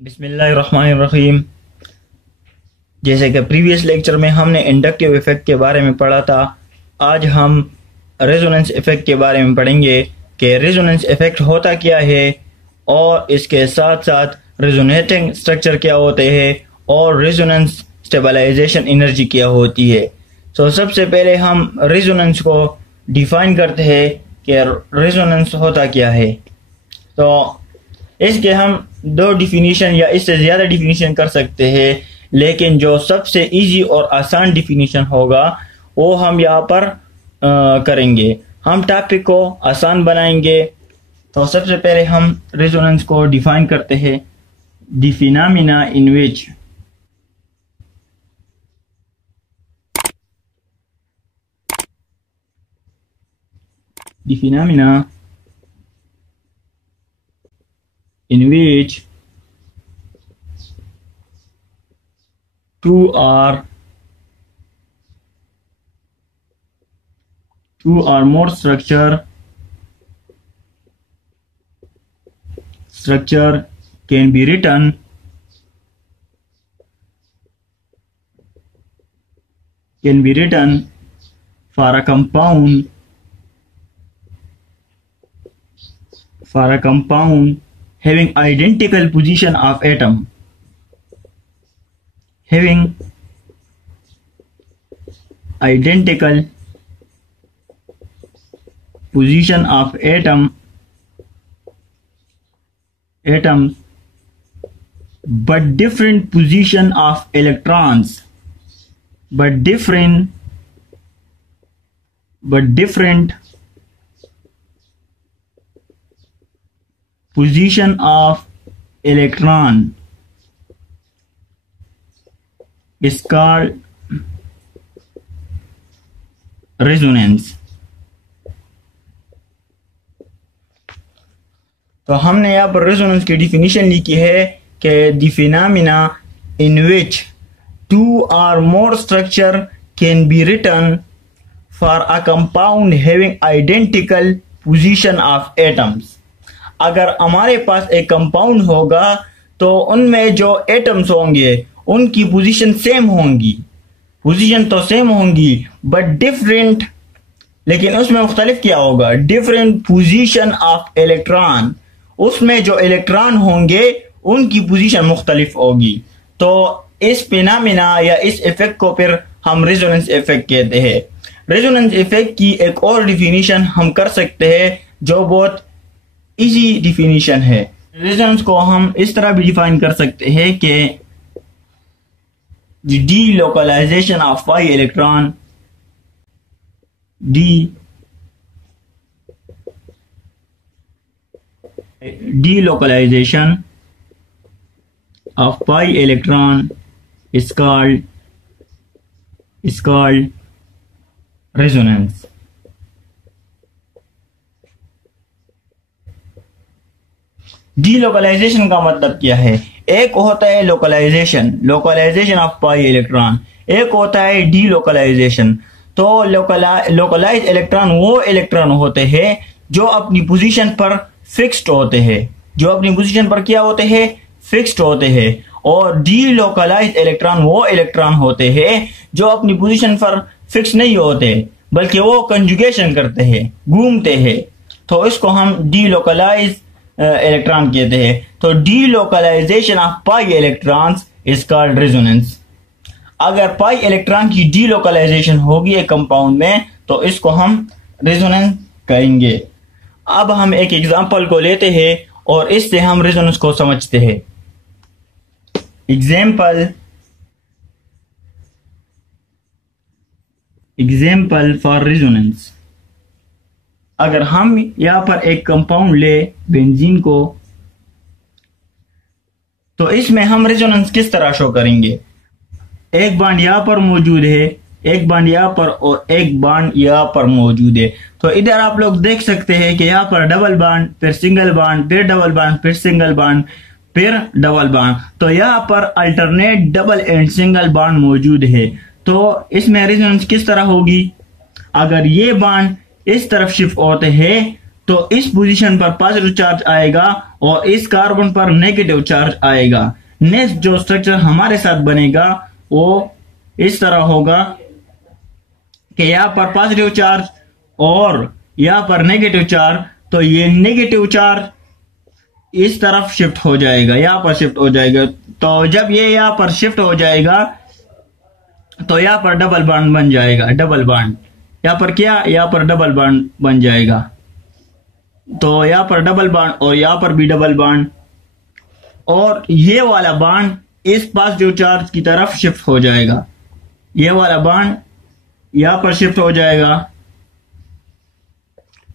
बिस्मिल्लाहिर्रहमानिर्रहीम। जैसे कि प्रीवियस लेक्चर में हमने इंडक्टिव इफेक्ट के बारे में पढ़ा था, आज हम रेजोनेंस इफेक्ट के बारे में पढ़ेंगे कि रेजोनेंस इफेक्ट होता क्या है और इसके साथ साथ रेजोनेटिंग स्ट्रक्चर क्या होते हैं और रेजोनेंस स्टेबलाइजेशन एनर्जी क्या होती है। सबसे पहले हम रेजोनेंस को डिफाइन करते हैं कि रेजोनेंस होता क्या है। तो इसके हम दो डिफिनीशन या इससे ज़्यादा डिफिनीशन कर सकते हैं, लेकिन जो सबसे इजी और आसान डिफिनीशन होगा वो हम यहाँ पर करेंगे। हम टॉपिक को आसान बनाएंगे। तो सबसे पहले हम रेजोनेंस को डिफाइन करते हैं। The phenomena in which two or more structure can be written for a compound having identical position of atom, atoms, but different position of electrons, position of electron is called resonance। तो हमने यहाँ पर resonance की definition लिखी है कि the phenomena in which two or more structure can be written for a compound having identical position of atoms। अगर हमारे पास एक कंपाउंड होगा तो उनमें जो एटम्स होंगे उनकी पोजीशन सेम होंगी, पोजीशन तो सेम होंगी बट डिफरेंट, लेकिन उसमें मुख्तलिफ क्या होगा, डिफरेंट पोजीशन ऑफ इलेक्ट्रॉन। उसमें जो इलेक्ट्रॉन होंगे उनकी पोजीशन मुख्तलिफ होगी। तो इस फिनोमेना या इस इफेक्ट को फिर हम रेजोनेंस इफेक्ट कहते हैं। रेजोनेंस इफेक्ट की एक और डिफिनीशन हम कर सकते हैं जो बहुत इजी डिफिनीशन है। रेजोनेंस को हम इस तरह भी डिफाइन कर सकते हैं कि delocalization of pi electron, delocalization of pi electron is called resonance। Delocalisation का मतलब क्या है? एक होता है लोकलाइजेशन ऑफ पाई इलेक्ट्रॉन, एक होता है डीलोकलाइजेशन। तो लोकलाइज इलेक्ट्रॉन वो इलेक्ट्रॉन होते हैं जो अपनी पोजीशन पर फिक्स्ड होते हैं, फिक्स्ड होते हैं। और डीलोकलाइज इलेक्ट्रॉन वो इलेक्ट्रॉन होते हैं जो अपनी पोजीशन पर फिक्स नहीं होते बल्कि वो कंजुगेशन करते हैं, घूमते हैं। तो इसको हम डीलोकलाइज इलेक्ट्रॉन कहते हैं। तो delocalisation of pi electrons is called resonance. अगर पाई इलेक्ट्रॉन की डीलोकलाइजेशन होगी एक कंपाउंड में तो इसको हम रेजोनेंस कहेंगे। अब हम एक एग्जांपल को लेते हैं और इससे हम रेजोनेंस को समझते हैं। Example for resonance. अगर हम यहां पर एक कंपाउंड ले बेंजीन को, तो इसमें हम रेजोनेंस किस तरह शो करेंगे? एक बॉन्ड यहां पर मौजूद है, एक बॉन्ड यहां पर और एक बॉन्ड यहां पर मौजूद है। तो इधर आप लोग देख सकते हैं कि यहां पर डबल बॉन्ड, फिर सिंगल बॉन्ड, फिर डबल बॉन्ड, फिर सिंगल बॉन्ड, फिर डबल बॉन्ड। तो यहां पर alternate double and single bond मौजूद है। तो इसमें रेजोनेंस किस तरह होगी? अगर ये बॉन्ड इस तरफ शिफ्ट होते हैं तो इस पोजीशन पर पॉजिटिव चार्ज आएगा और इस कार्बन पर नेगेटिव चार्ज आएगा। नेक्स्ट जो स्ट्रक्चर हमारे साथ बनेगा वो इस तरह होगा कि यहां पर पॉजिटिव चार्ज और यहां पर नेगेटिव चार्ज, तो ये नेगेटिव चार्ज इस तरफ शिफ्ट हो जाएगा, यहां पर शिफ्ट हो जाएगा। तो जब ये यहां पर शिफ्ट हो जाएगा तो यहां पर डबल बॉन्ड बन जाएगा, डबल बॉन्ड यहां पर क्या, यहां पर डबल बॉन्ड बन जाएगा। तो यहां पर डबल बॉन्ड और यहां पर भी डबल बॉन्ड, और ये वाला बॉन्ड इस पॉजिटिव चार्ज की तरफ शिफ्ट हो जाएगा, ये वाला बॉन्ड यहां पर शिफ्ट हो जाएगा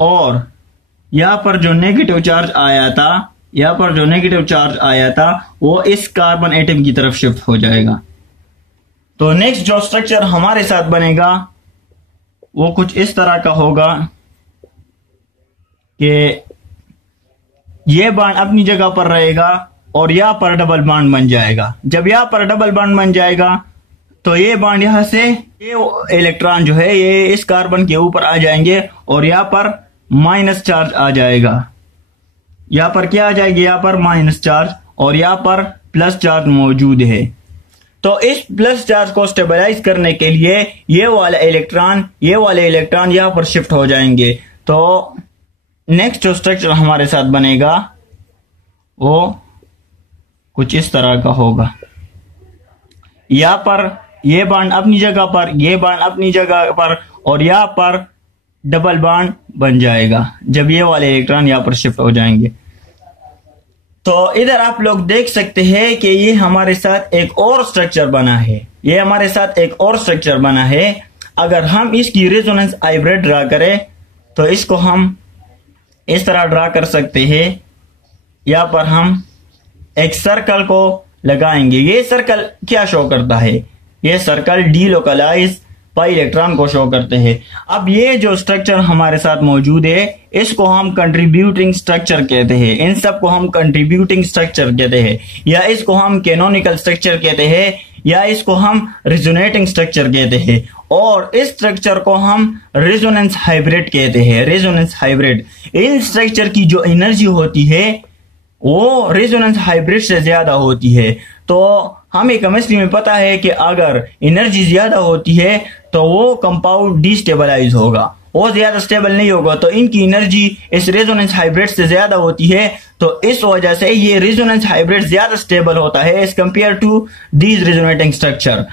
और यहां पर जो नेगेटिव चार्ज आया था, यहां पर जो नेगेटिव चार्ज आया था वो इस कार्बन एटम की तरफ शिफ्ट हो जाएगा। तो नेक्स्ट जो स्ट्रक्चर हमारे साथ बनेगा वो कुछ इस तरह का होगा कि ये बॉन्ड अपनी जगह पर रहेगा और यहां पर डबल बॉन्ड बन जाएगा। जब यहां पर डबल बॉन्ड बन जाएगा तो ये बॉन्ड यहां से, ये इलेक्ट्रॉन जो है ये इस कार्बन के ऊपर आ जाएंगे और यहां पर माइनस चार्ज आ जाएगा। यहां पर क्या आ जाएगी, यहां पर माइनस चार्ज और यहां पर प्लस चार्ज मौजूद है। तो इस प्लस चार्ज को स्टेबलाइज करने के लिए ये वाले इलेक्ट्रॉन यहां पर शिफ्ट हो जाएंगे। तो नेक्स्ट जो स्ट्रक्चर हमारे साथ बनेगा वो कुछ इस तरह का होगा। यहां पर ये बॉन्ड अपनी जगह पर, ये बॉन्ड अपनी जगह पर और यहां पर डबल बॉन्ड बन जाएगा जब ये वाले इलेक्ट्रॉन यहां पर शिफ्ट हो जाएंगे। तो इधर आप लोग देख सकते हैं कि ये हमारे साथ एक और स्ट्रक्चर बना है, ये हमारे साथ एक और स्ट्रक्चर बना है। अगर हम इसकी रेजोनेंस हाइब्रिड ड्रा करें तो इसको हम इस तरह ड्रा कर सकते हैं। यहां पर हम एक सर्कल को लगाएंगे। ये सर्कल क्या शो करता है, ये सर्कल डीलोकलाइज पाई इलेक्ट्रॉन को शो करते हैं। अब ये जो स्ट्रक्चर हमारे साथ मौजूद है इसको हम कंट्रीब्यूटिंग स्ट्रक्चर कहते हैं, इन सब को हम कंट्रीब्यूटिंग स्ट्रक्चर कहते हैं, या इसको हम कैनोनिकल स्ट्रक्चर कहते हैं, या इसको हम रेजोनेटिंग स्ट्रक्चर कहते हैं। और इस स्ट्रक्चर को हम रेजोनेंस हाइब्रिड कहते हैं, रेजोनेंस हाइब्रिड। इन स्ट्रक्चर की जो एनर्जी होती है वो रेजोनेंस हाइब्रिड से ज्यादा होती है। तो हमें केमिस्ट्री में पता है कि अगर एनर्जी ज्यादा होती है तो वो कंपाउंड डिस्टेबलाइज होगा, वो ज्यादा स्टेबल नहीं होगा। तो इनकी एनर्जी इस रेजोनेंस हाइब्रिड से ज्यादा होती है, तो इस वजह से ये रेजोनेंस हाइब्रिड ज्यादा स्टेबल होता है as compare to these resonating structure.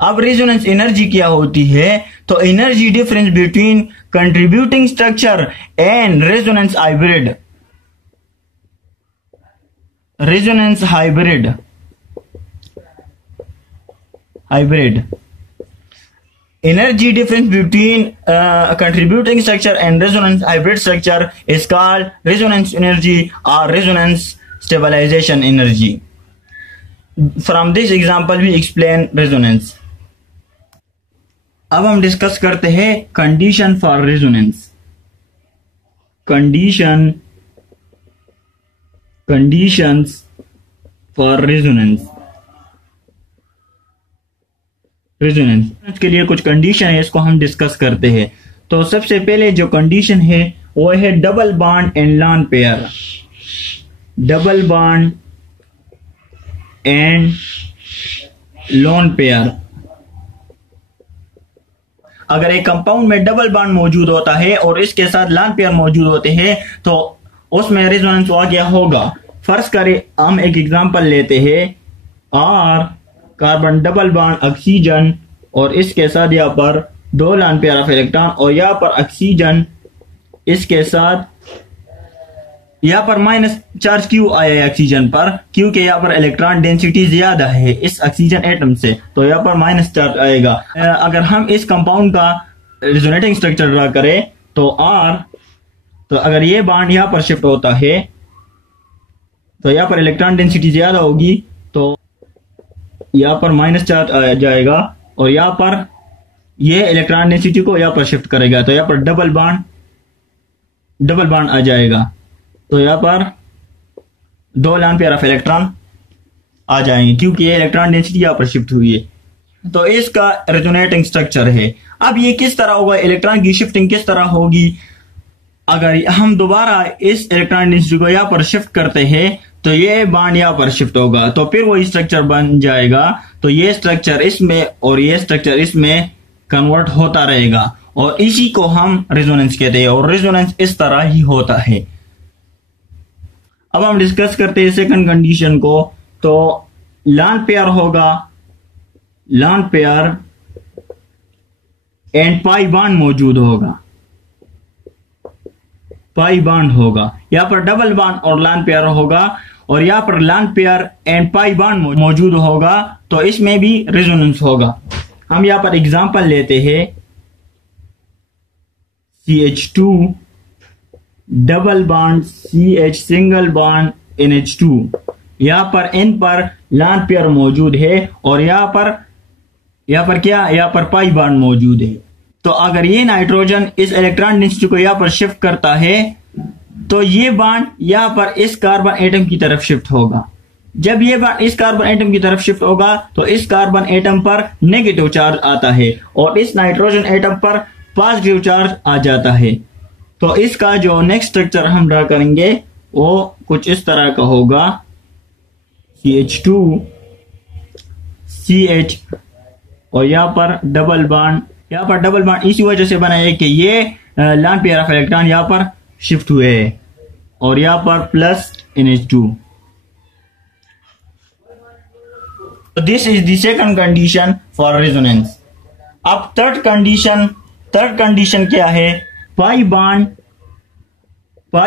अब रेजोनेंस एनर्जी क्या होती है, तो energy difference between contributing structure and resonance hybrid, resonance hybrid energy difference between contributing structure and resonance hybrid structure is called resonance energy or resonance stabilization energy. From this example we explain resonance. अब हम discuss करते हैं condition for resonance. Conditions for resonance के लिए कुछ condition है, इसको हम डिस्कस करते हैं। तो सबसे पहले जो कंडीशन है वो है double bond and lone pair. Double bond and lone pair. अगर एक कंपाउंड में डबल बॉन्ड मौजूद होता है और इसके साथ लॉन पेयर मौजूद होते हैं तो उसमें रेजोनेंस वाक़या होगा। फर्ज करें हम एक एग्जांपल लेते हैं, R carbon double bond oxygen और इसके साथ यहाँ पर 2 लॉन पेयर ऑफ इलेक्ट्रॉन, और यहाँ पर ऑक्सीजन इसके साथ, यहाँ पर माइनस चार्ज क्यों आया है ऑक्सीजन पर, क्योंकि यहाँ पर इलेक्ट्रॉन डेंसिटी ज्यादा है इस ऑक्सीजन एटम से, तो यहाँ पर माइनस चार्ज आएगा। अगर हम इस कंपाउंड का रेजोनेटिंग स्ट्रक्चर ड्रा करें तो आर, तो अगर ये बॉन्ड यहाँ पर शिफ्ट होता है तो यहाँ पर इलेक्ट्रॉन डेंसिटी ज्यादा होगी, तो यहाँ पर माइनस चार्ज आ जाएगा और यहाँ पर ये इलेक्ट्रॉन डेंसिटी को यहाँ पर शिफ्ट करेगा, तो यहाँ पर डबल बॉन्ड आ जाएगा, तो यहाँ पर 2 लॉन पेयर ऑफ इलेक्ट्रॉन आ जाएंगे क्योंकि ये इलेक्ट्रॉन डेंसिटी यहाँ पर शिफ्ट हुई है। तो इसका रेजोनेटिंग स्ट्रक्चर है। अब ये किस तरह होगा, इलेक्ट्रॉन की शिफ्टिंग किस तरह होगी। अगर हम दोबारा इस इलेक्ट्रॉन डेंसिटी को यहाँ पर शिफ्ट करते हैं तो ये बॉन्ड यहाँ पर शिफ्ट होगा, तो फिर वही स्ट्रक्चर बन जाएगा। तो ये स्ट्रक्चर इसमें और ये स्ट्रक्चर इसमें कन्वर्ट होता रहेगा और इसी को हम रेजोनेंस कहते हैं और रेजोनेंस इस तरह ही होता है। अब हम डिस्कस करते हैं सेकंड कंडीशन को। तो लॉन पेयर होगा, lone pair and pi bond मौजूद होगा, पाई बॉन्ड होगा। यहां पर डबल बॉन्ड और लॉन पेयर होगा और यहां पर lone pair and pi bond मौजूद होगा, तो इसमें भी रेजोनेंस होगा। हम यहां पर एग्जांपल लेते हैं CH2 double bond CH single bond NH2। यहां पर N पर लॉन पेयर मौजूद है और यहां पर क्या, यहां पर पाई बॉन्ड मौजूद है। तो अगर ये नाइट्रोजन इस इलेक्ट्रॉन डेंसिटी को यहां पर शिफ्ट करता है तो ये बॉन्ड यहां पर इस कार्बन एटम की तरफ शिफ्ट होगा। जब ये बॉन्ड इस कार्बन एटम की तरफ शिफ्ट होगा तो इस कार्बन एटम पर नेगेटिव चार्ज आता है और इस नाइट्रोजन एटम पर पॉजिटिव चार्ज आ जाता है। तो इसका जो नेक्स्ट स्ट्रक्चर हम ड्रा करेंगे वो कुछ इस तरह का होगा, CH2 CH और यहां पर डबल बॉन्ड। यहां पर डबल बॉन्ड इसी वजह से बना है कि ये लॉन पेयर ऑफ इलेक्ट्रॉन यहां पर शिफ्ट हुए हैं और यहां पर plus NH2। This is the second condition for resonance. अब थर्ड कंडीशन क्या है, पाई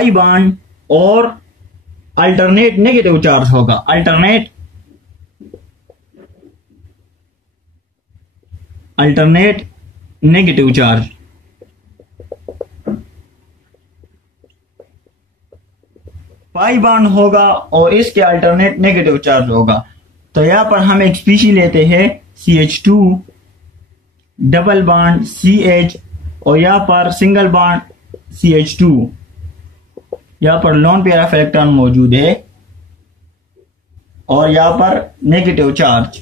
बॉन्ड और अल्टरनेट नेगेटिव चार्ज होगा, alternate negative charge. Pi bond होगा और इसके अल्टरनेट नेगेटिव चार्ज होगा। तो यहां पर हम एक स्पीशी लेते हैं CH2 डबल बॉन्ड CH और यहां पर सिंगल बॉन्ड CH2। यहां पर लोन पेयर ऑफ इलेक्ट्रॉन मौजूद है और यहां पर नेगेटिव चार्ज।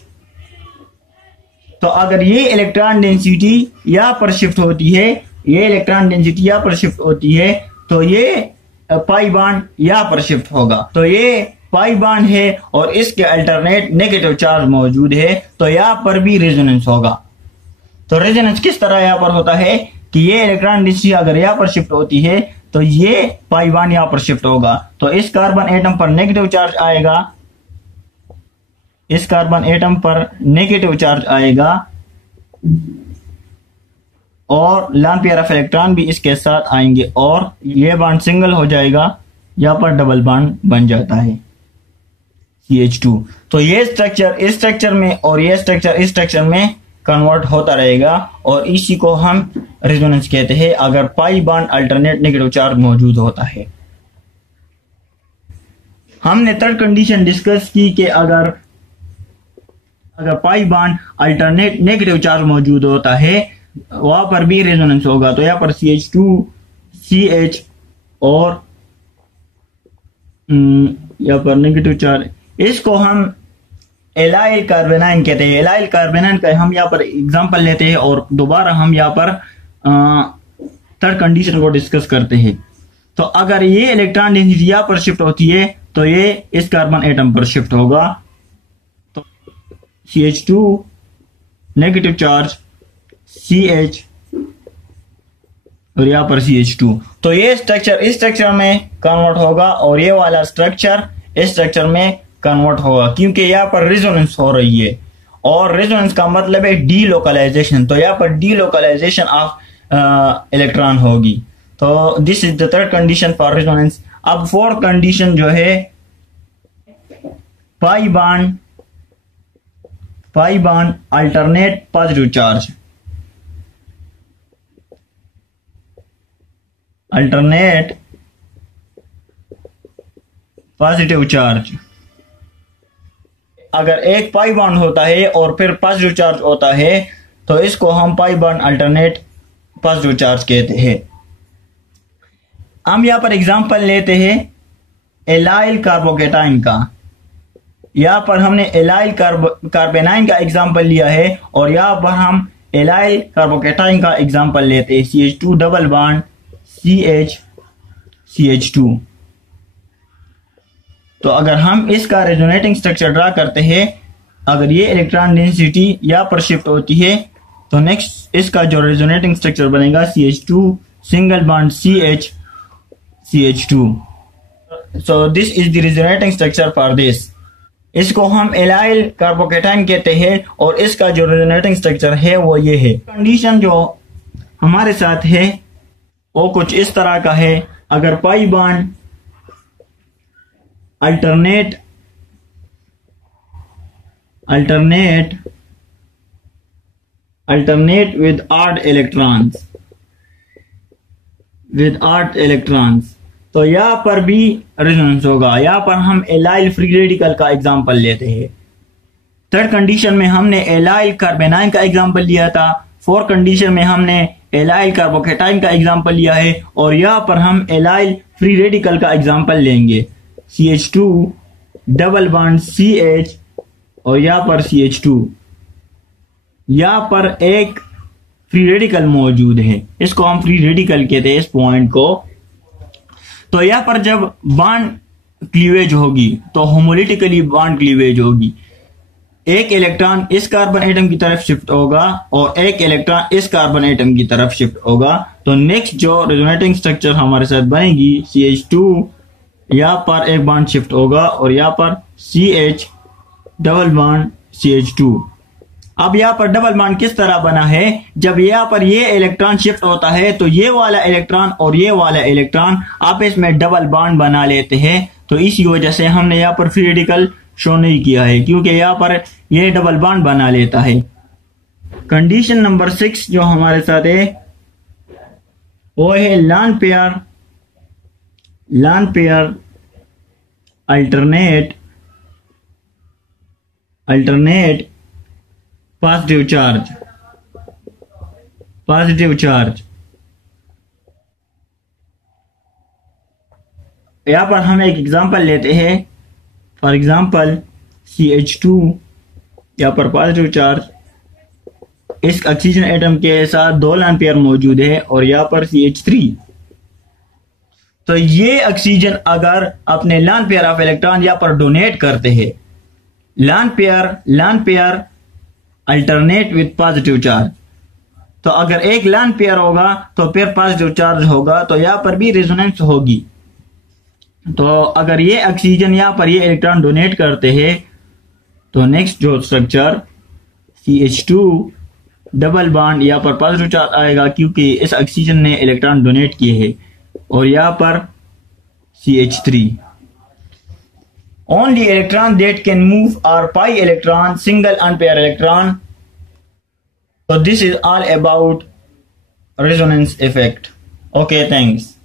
तो अगर ये इलेक्ट्रॉन डेंसिटी यहां पर शिफ्ट होती है, ये इलेक्ट्रॉन डेंसिटी यहां पर शिफ्ट होती है तो ये पाई बॉन्ड यहां पर शिफ्ट होगा। तो ये पाई बॉन्ड है और इसके अल्टरनेट नेगेटिव चार्ज मौजूद है, तो यहां पर भी रेजोनेंस होगा। तो रेजोनेंस किस तरह यहां पर होता है कि ये इलेक्ट्रॉन डेंसिटी अगर यहां पर शिफ्ट होती है तो ये पाई बॉन्ड यहां पर शिफ्ट होगा, तो इस कार्बन एटम पर नेगेटिव चार्ज आएगा, इस कार्बन एटम पर नेगेटिव चार्ज आएगा और लॉन पेयर ऑफ इलेक्ट्रॉन भी इसके साथ आएंगे और ये बॉन्ड सिंगल हो जाएगा, यहां पर डबल बॉन्ड बन जाता है CH2। तो ये स्ट्रक्चर इस स्ट्रक्चर में और ये स्ट्रक्चर इस स्ट्रक्चर में कन्वर्ट होता रहेगा और इसी को हम रेजोनेंस कहते हैं अगर pi bond alternate negative charge मौजूद होता है। हमने थर्ड कंडीशन डिस्कस की कि अगर pi bond alternate negative charge मौजूद होता है वहां पर भी रेजोनेंस होगा। तो यहां पर CH2 CH और यहां पर नेगेटिव चार्ज, इसको हम एलाइल कार्बेनाइन कहते हैं। एलाइल कार्बेनाइन का हम यहाँ पर एग्जांपल लेते हैं और दोबारा हम यहाँ पर थर्ड कंडीशन को डिस्कस करते हैं। तो अगर ये इलेक्ट्रॉन डेंसिटी यहाँ पर शिफ्ट होती है तो ये इस कार्बन एटम पर शिफ्ट होगा। तो CH2 नेगेटिव चार्ज CH और यहाँ पर CH2, तो ये स्ट्रक्चर इस स्ट्रक्चर में कन्वर्ट होगा और ये वाला स्ट्रक्चर इस स्ट्रक्चर में कन्वर्ट होगा क्योंकि यहाँ पर रेजोनेंस हो रही है और रेजोनेंस का मतलब है डीलोकलाइजेशन। तो यहाँ पर डीलोकलाइजेशन ऑफ इलेक्ट्रॉन होगी। तो this is the third condition for resonance. अब फोर्थ कंडीशन जो है pi bond alternate positive charge, alternate positive charge. अगर एक पाई बॉन्ड होता है और फिर पॉजिटिव चार्ज होता है तो इसको हम pi bond alternate positive charge कहते हैं। हम यहां पर एग्जांपल लेते हैं एलाइल कार्बोकेटाइन का। यहां पर हमने एलाइल कार्बेनाइन का एग्जांपल लिया है और यहां पर हम एलाइल कार्बोकेटाइन का एग्जांपल लेते हैं CH2 double bond CH CH2। तो अगर हम इसका रेजोनेटिंग स्ट्रक्चर ड्रा करते हैं, अगर ये इलेक्ट्रॉन डेंसिटी यहाँ पर शिफ्ट होती है तो नेक्स्ट इसका जो रेजोनेटिंग स्ट्रक्चर बनेगा CH2 single bond CH CH2। So this is the resonating structure for this. इसको हम एलाइल कार्बोकेटाइन कहते हैं और इसका जो रेजोनेटिंग स्ट्रक्चर है वो ये है। कंडीशन जो हमारे साथ है वो कुछ इस तरह का है। अगर pi bond alternate with odd electrons, तो यहाँ पर भी रेजोनेंस होगा। यहाँ पर हम एलाइल फ्री रेडिकल का एग्जांपल लेते हैं। थर्ड कंडीशन में हमने एलाइल कार्बेनाइन का एग्जांपल लिया था। फोर्थ कंडीशन में हमने एलाइल कार्बोकेटाइन का एग्जांपल लिया है और यहाँ पर हम एलाइल फ्री रेडिकल का एग्जांपल लेंगे। CH2 डबल बॉन्ड CH और यहाँ पर CH2। यहाँ पर एक फ्री रेडिकल मौजूद है, इसको हम फ्री रेडिकल कहते हैं इस पॉइंट को। तो यहाँ पर जब बॉन्ड क्लीवेज होगी तो होमोलिटिकली बॉन्ड क्लीवेज होगी। एक इलेक्ट्रॉन इस कार्बन एटम की तरफ शिफ्ट होगा और एक इलेक्ट्रॉन इस कार्बन एटम की तरफ शिफ्ट होगा। तो नेक्स्ट जो रेजोनेटिंग स्ट्रक्चर हमारे साथ बनेगी CH2, यहाँ पर एक बॉन्ड शिफ्ट होगा और यहाँ पर CH डबल बॉन्ड CH2। अब यहाँ पर डबल बॉन्ड किस तरह बना है, जब यहाँ पर ये इलेक्ट्रॉन शिफ्ट होता है तो ये वाला इलेक्ट्रॉन और ये वाला इलेक्ट्रॉन आपस में डबल बॉन्ड बना लेते हैं। तो इसी वजह से हमने यहाँ पर फ्री रेडिकल शो नहीं किया है, क्योंकि यहाँ पर ये डबल बॉन्ड बना लेता है। कंडीशन नंबर 6 जो हमारे साथ है वो है lone pair alternate positive charge. यहां पर हम एक एग्जांपल लेते हैं। फॉर एग्जांपल CH2, यहां पर पॉजिटिव चार्ज, इस ऑक्सीजन एटम के साथ 2 लॉन पेयर मौजूद है और यहां पर CH3। तो ये ऑक्सीजन अगर अपने लॉन पेयर ऑफ इलेक्ट्रॉन यहां पर डोनेट करते हैं, lone pair alternate with positive charge, तो अगर एक लॉन पेयर होगा तो फिर पॉजिटिव चार्ज होगा, तो यहां पर भी रेजोनेंस होगी। तो अगर ये ऑक्सीजन यहां पर ये इलेक्ट्रॉन डोनेट करते हैं तो नेक्स्ट जो स्ट्रक्चर CH2 डबल बॉन्ड, यहां पर पॉजिटिव चार्ज आएगा क्योंकि इस ऑक्सीजन ने इलेक्ट्रॉन डोनेट किए हैं, और यहां पर CH3। Only electron that can move are pi electron, single unpaired electron. So this is all about resonance effect. Okay, thanks.